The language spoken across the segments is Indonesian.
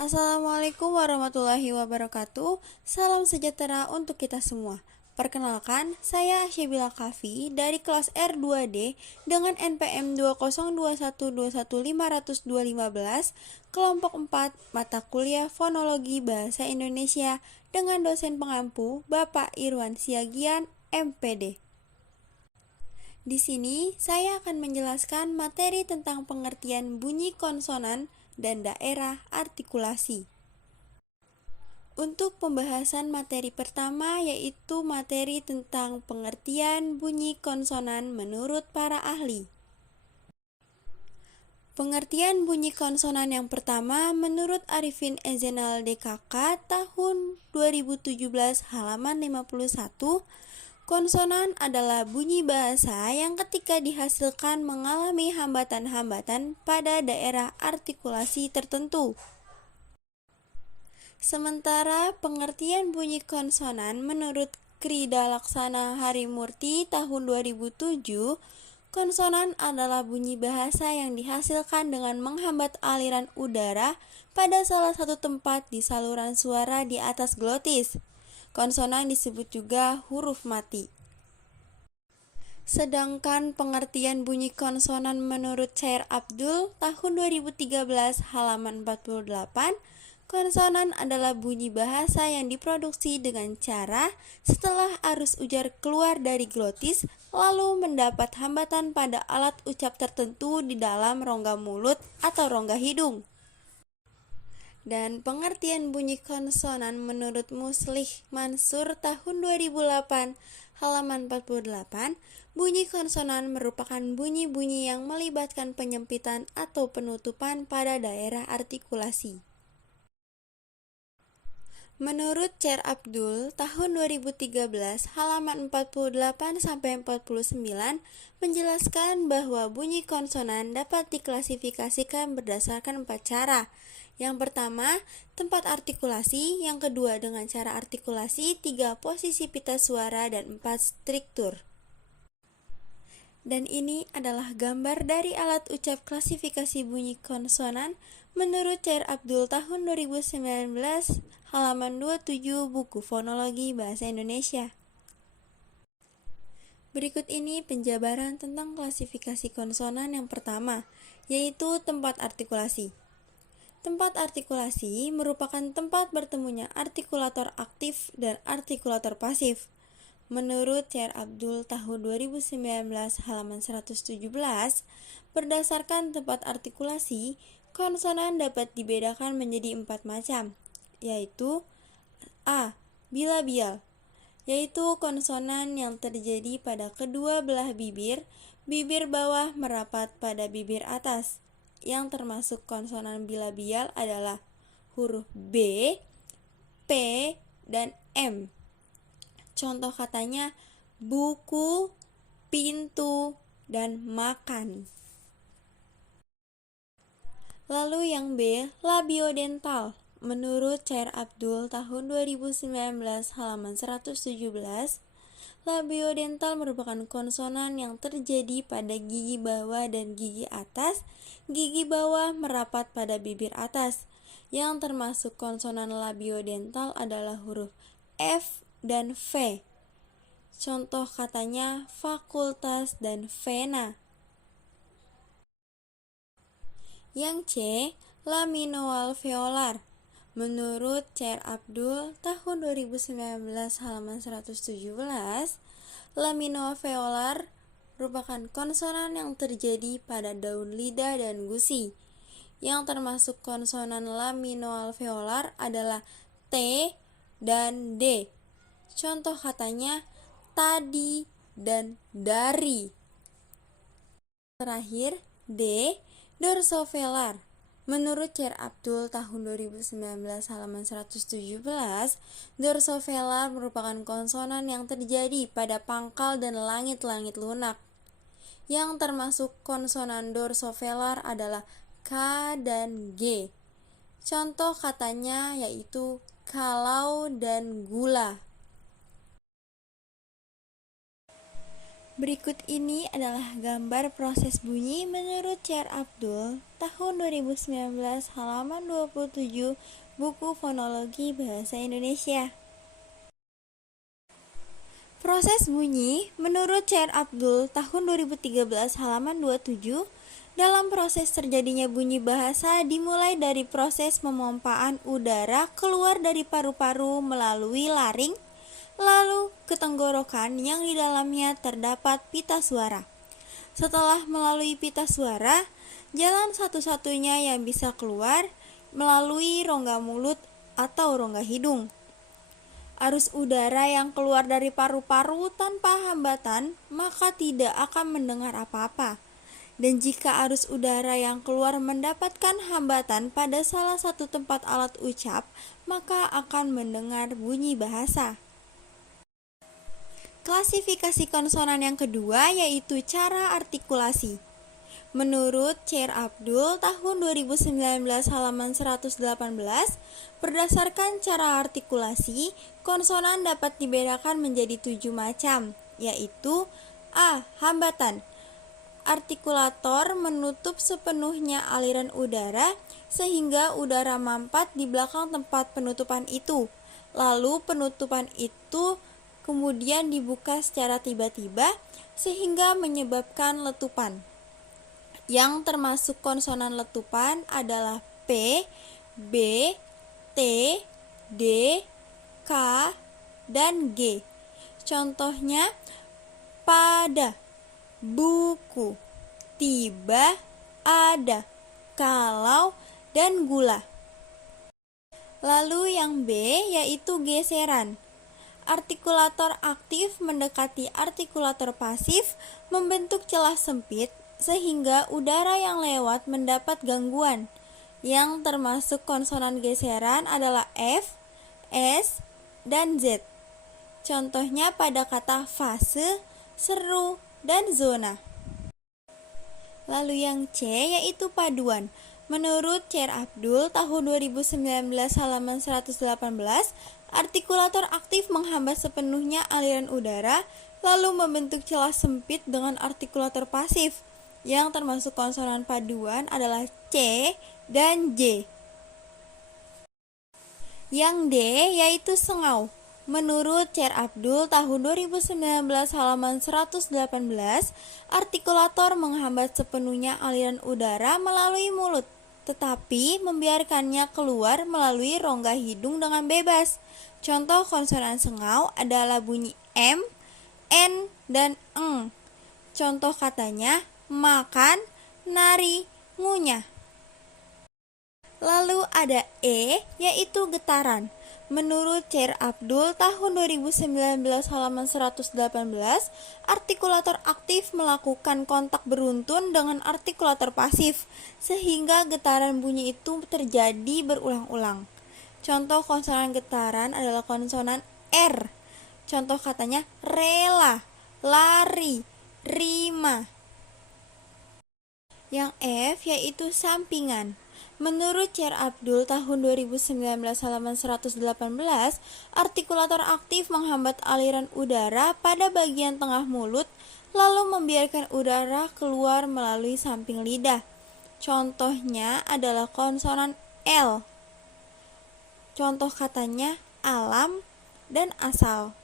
Assalamualaikum warahmatullahi wabarakatuh. Salam sejahtera untuk kita semua. Perkenalkan, saya Syabila Kafi dari kelas R2D dengan NPM 20212121515, kelompok 4, mata kuliah Fonologi Bahasa Indonesia dengan dosen pengampu Bapak Irwan Siagian, MPD. Di sini saya akan menjelaskan materi tentang pengertian bunyi konsonan dan daerah artikulasi. Untuk pembahasan materi pertama yaitu materi tentang pengertian bunyi konsonan menurut para ahli. Pengertian bunyi konsonan yang pertama menurut Arifin Ezenal DKK tahun 2017 halaman 51, konsonan adalah bunyi bahasa yang ketika dihasilkan mengalami hambatan-hambatan pada daerah artikulasi tertentu. Sementara pengertian bunyi konsonan menurut Krida Laksana Harimurti tahun 2007, konsonan adalah bunyi bahasa yang dihasilkan dengan menghambat aliran udara pada salah satu tempat di saluran suara di atas glotis. Konsonan disebut juga huruf mati. Sedangkan pengertian bunyi konsonan menurut Chair Abdul tahun 2013 halaman 48, konsonan adalah bunyi bahasa yang diproduksi dengan cara setelah arus ujar keluar dari glotis lalu mendapat hambatan pada alat ucap tertentu di dalam rongga mulut atau rongga hidung. Dan pengertian bunyi konsonan menurut Muslih Mansur tahun 2008 halaman 48, bunyi konsonan merupakan bunyi-bunyi yang melibatkan penyempitan atau penutupan pada daerah artikulasi. Menurut Chair Abdul tahun 2013 halaman 48-49 menjelaskan bahwa bunyi konsonan dapat diklasifikasikan berdasarkan 4 cara. Yang pertama, tempat artikulasi, yang kedua dengan cara artikulasi, 3 posisi pita suara, dan 4 struktur. Dan ini adalah gambar dari alat ucap klasifikasi bunyi konsonan menurut Chair Abdul tahun 2019 halaman 27 buku Fonologi Bahasa Indonesia. Berikut ini penjabaran tentang klasifikasi konsonan yang pertama, yaitu tempat artikulasi. Tempat artikulasi merupakan tempat bertemunya artikulator aktif dan artikulator pasif. Menurut Chair Abdul tahun 2019 halaman 117, berdasarkan tempat artikulasi, konsonan dapat dibedakan menjadi 4 macam, yaitu A. Bilabial, yaitu konsonan yang terjadi pada kedua belah bibir, bibir bawah merapat pada bibir atas. Yang termasuk konsonan bilabial adalah huruf B, P, dan M. Contoh katanya buku, pintu, dan makan. Lalu yang B, labiodental. Menurut Chair Abdul tahun 2019 halaman 117, labiodental merupakan konsonan yang terjadi pada gigi bawah dan gigi atas. Gigi bawah merapat pada bibir atas. Yang termasuk konsonan labiodental adalah huruf F dan V. Contoh katanya fakultas dan vena. Yang C, laminoalveolar. Menurut Chair Abdul tahun 2019 halaman 117, laminoalveolar merupakan konsonan yang terjadi pada daun lidah dan gusi. Yang termasuk konsonan laminoalveolar adalah T dan D. Contoh katanya tadi dan dari. Terakhir, D, dorsovelar. Menurut Chair Abdul tahun 2019 halaman 117, dorsovelar merupakan konsonan yang terjadi pada pangkal dan langit-langit lunak. Yang termasuk konsonan dorsovelar adalah K dan G. Contoh katanya yaitu kalau dan gula. Berikut ini adalah gambar proses bunyi menurut Chair Abdul tahun 2019 halaman 27 buku Fonologi Bahasa Indonesia. Proses bunyi menurut Chair Abdul tahun 2013 halaman 27. Dalam proses terjadinya bunyi bahasa dimulai dari proses pemompaan udara keluar dari paru-paru melalui laring, lalu ke tenggorokan yang di dalamnya terdapat pita suara. Setelah melalui pita suara, jalan satu-satunya yang bisa keluar melalui rongga mulut atau rongga hidung. Arus udara yang keluar dari paru-paru tanpa hambatan maka tidak akan mendengar apa-apa. Dan jika arus udara yang keluar mendapatkan hambatan pada salah satu tempat alat ucap, maka akan mendengar bunyi bahasa. Klasifikasi konsonan yang kedua yaitu cara artikulasi. Menurut Chair Abdul tahun 2019 halaman 118, berdasarkan cara artikulasi, konsonan dapat dibedakan menjadi 7 macam, yaitu A. Hambatan. Artikulator menutup sepenuhnya aliran udara sehingga udara mampat di belakang tempat penutupan itu. Lalu penutupan itu kemudian dibuka secara tiba-tiba sehingga menyebabkan letupan. Yang termasuk konsonan letupan adalah P, B, T, D, K, dan G. Contohnya pada, buku, tiba, ada, kalau, dan gula. Lalu yang B yaitu geseran. Artikulator aktif mendekati artikulator pasif membentuk celah sempit sehingga udara yang lewat mendapat gangguan. Yang termasuk konsonan geseran adalah F, S, dan Z. Contohnya pada kata fase, seru, dan zona. Lalu yang C yaitu paduan. Menurut Chair Abdul tahun 2019 halaman 118, artikulator aktif menghambat sepenuhnya aliran udara lalu membentuk celah sempit dengan artikulator pasif. Yang termasuk konsonan paduan adalah C dan J. Yang D yaitu sengau. Menurut Chair Abdul tahun 2019 halaman 118, artikulator menghambat sepenuhnya aliran udara melalui mulut, tetapi membiarkannya keluar melalui rongga hidung dengan bebas. Contoh konsonan sengau adalah bunyi M, N, dan eng. Contoh katanya makan, nari, ngunyah. Lalu ada E yaitu getaran. Menurut Chair Abdul tahun 2019 halaman 118, artikulator aktif melakukan kontak beruntun dengan artikulator pasif sehingga getaran bunyi itu terjadi berulang-ulang. Contoh konsonan getaran adalah konsonan R. Contoh katanya rela, lari, rima. Yang F yaitu sampingan. Menurut Chair Abdul tahun 2019 halaman 118, artikulator aktif menghambat aliran udara pada bagian tengah mulut lalu membiarkan udara keluar melalui samping lidah. Contohnya adalah konsonan L. Contoh katanya alam dan asal.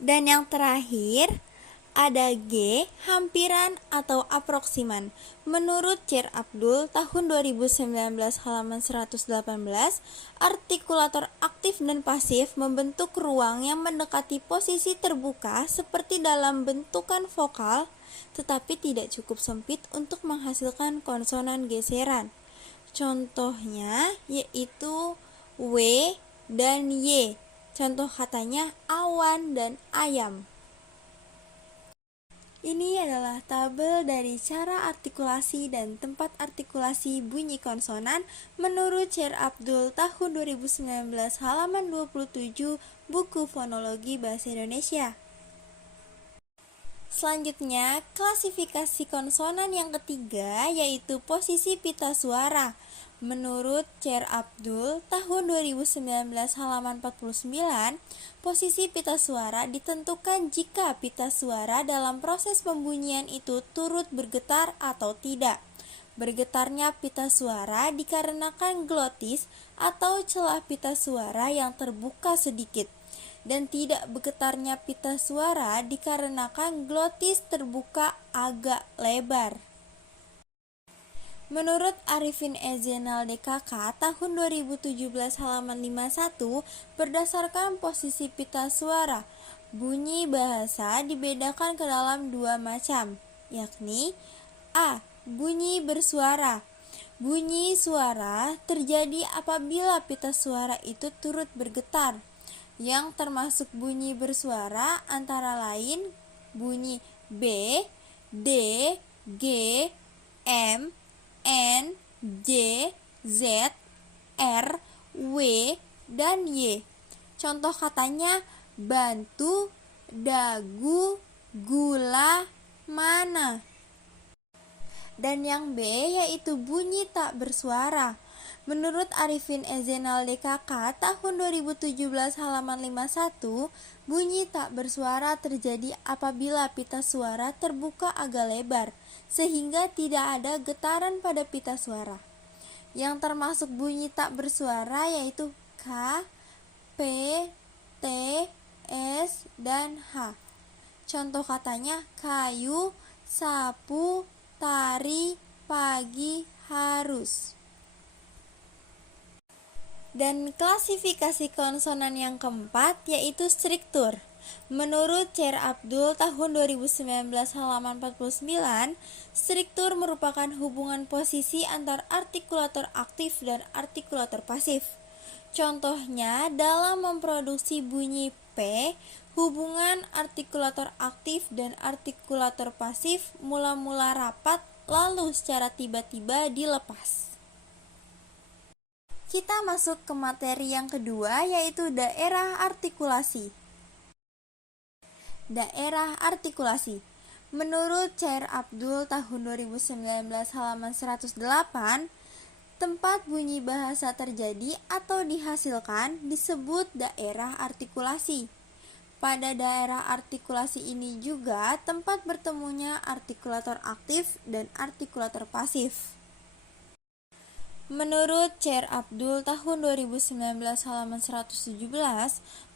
Dan yang terakhir ada G, hampiran atau aproksiman. Menurut Chair Abdul tahun 2019 halaman 118, artikulator aktif dan pasif membentuk ruang yang mendekati posisi terbuka seperti dalam bentukan vokal, tetapi tidak cukup sempit untuk menghasilkan konsonan geseran. Contohnya yaitu W dan Y. Contoh katanya awan dan ayam. Ini adalah tabel dari cara artikulasi dan tempat artikulasi bunyi konsonan menurut Chair Abdul tahun 2019 halaman 27 buku Fonologi Bahasa Indonesia. Selanjutnya, klasifikasi konsonan yang ketiga yaitu posisi pita suara. Menurut Chair Abdul, tahun 2019 halaman 49, posisi pita suara ditentukan jika pita suara dalam proses pembunyian itu turut bergetar atau tidak. Bergetarnya pita suara dikarenakan glotis atau celah pita suara yang terbuka sedikit, dan tidak bergetarnya pita suara dikarenakan glotis terbuka agak lebar. Menurut Arifin Ezenal DKK tahun 2017 halaman 51, berdasarkan posisi pita suara, bunyi bahasa dibedakan ke dalam dua macam, yakni A. Bunyi bersuara. Bunyi suara terjadi apabila pita suara itu turut bergetar. Yang termasuk bunyi bersuara antara lain bunyi B, D, G, M, N, J, Z, R, W, dan Y. Contoh katanya bantu, dagu, gula, mana. Dan yang B yaitu bunyi tak bersuara. Menurut Arifin Ezenal DKK tahun 2017 halaman 51, bunyi tak bersuara terjadi apabila pita suara terbuka agak lebar, sehingga tidak ada getaran pada pita suara. Yang termasuk bunyi tak bersuara yaitu K, P, T, S, dan H. Contoh katanya kayu, sapu, tari, pagi, harus. Dan klasifikasi konsonan yang keempat yaitu struktur. Menurut Chair Abdul tahun 2019 halaman 49, struktur merupakan hubungan posisi antar artikulator aktif dan artikulator pasif. Contohnya dalam memproduksi bunyi P, hubungan artikulator aktif dan artikulator pasif mula-mula rapat lalu secara tiba-tiba dilepas. Kita masuk ke materi yang kedua yaitu daerah artikulasi. Daerah artikulasi. Menurut Chair Abdul tahun 2019 halaman 108, tempat bunyi bahasa terjadi atau dihasilkan disebut daerah artikulasi. Pada daerah artikulasi ini juga tempat bertemunya artikulator aktif dan artikulator pasif. Menurut Chair Abdul tahun 2019 halaman 117,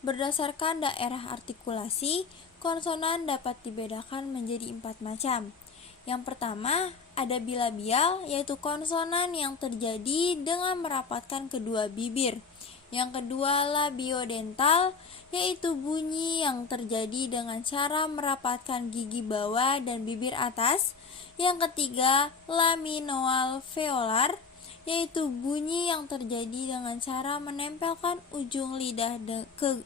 berdasarkan daerah artikulasi, konsonan dapat dibedakan menjadi 4 macam. Yang pertama, ada bilabial, yaitu konsonan yang terjadi dengan merapatkan kedua bibir. Yang kedua, labiodental, yaitu bunyi yang terjadi dengan cara merapatkan gigi bawah dan bibir atas. Yang ketiga, laminoalveolar, yaitu bunyi yang terjadi dengan cara menempelkan ujung lidah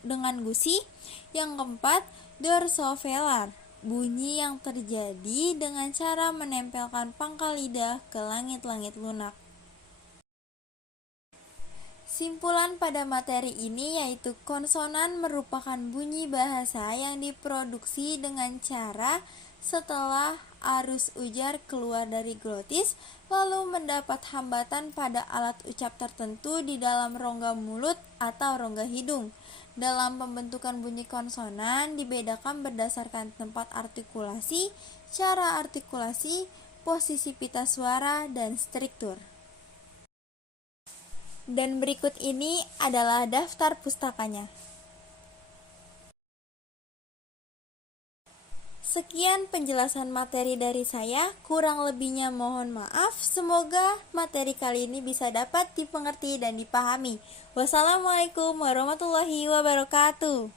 dengan gusi. Yang keempat, dorsovelar, bunyi yang terjadi dengan cara menempelkan pangkal lidah ke langit-langit lunak. Simpulan pada materi ini yaitu konsonan merupakan bunyi bahasa yang diproduksi dengan cara setelah arus ujar keluar dari glotis lalu mendapat hambatan pada alat ucap tertentu di dalam rongga mulut atau rongga hidung. Dalam pembentukan bunyi konsonan dibedakan berdasarkan tempat artikulasi, cara artikulasi, posisi pita suara, dan struktur. Dan berikut ini adalah daftar pustakanya. Sekian penjelasan materi dari saya, kurang lebihnya mohon maaf. Semoga materi kali ini bisa dapat dipengerti dan dipahami. Wassalamualaikum warahmatullahi wabarakatuh.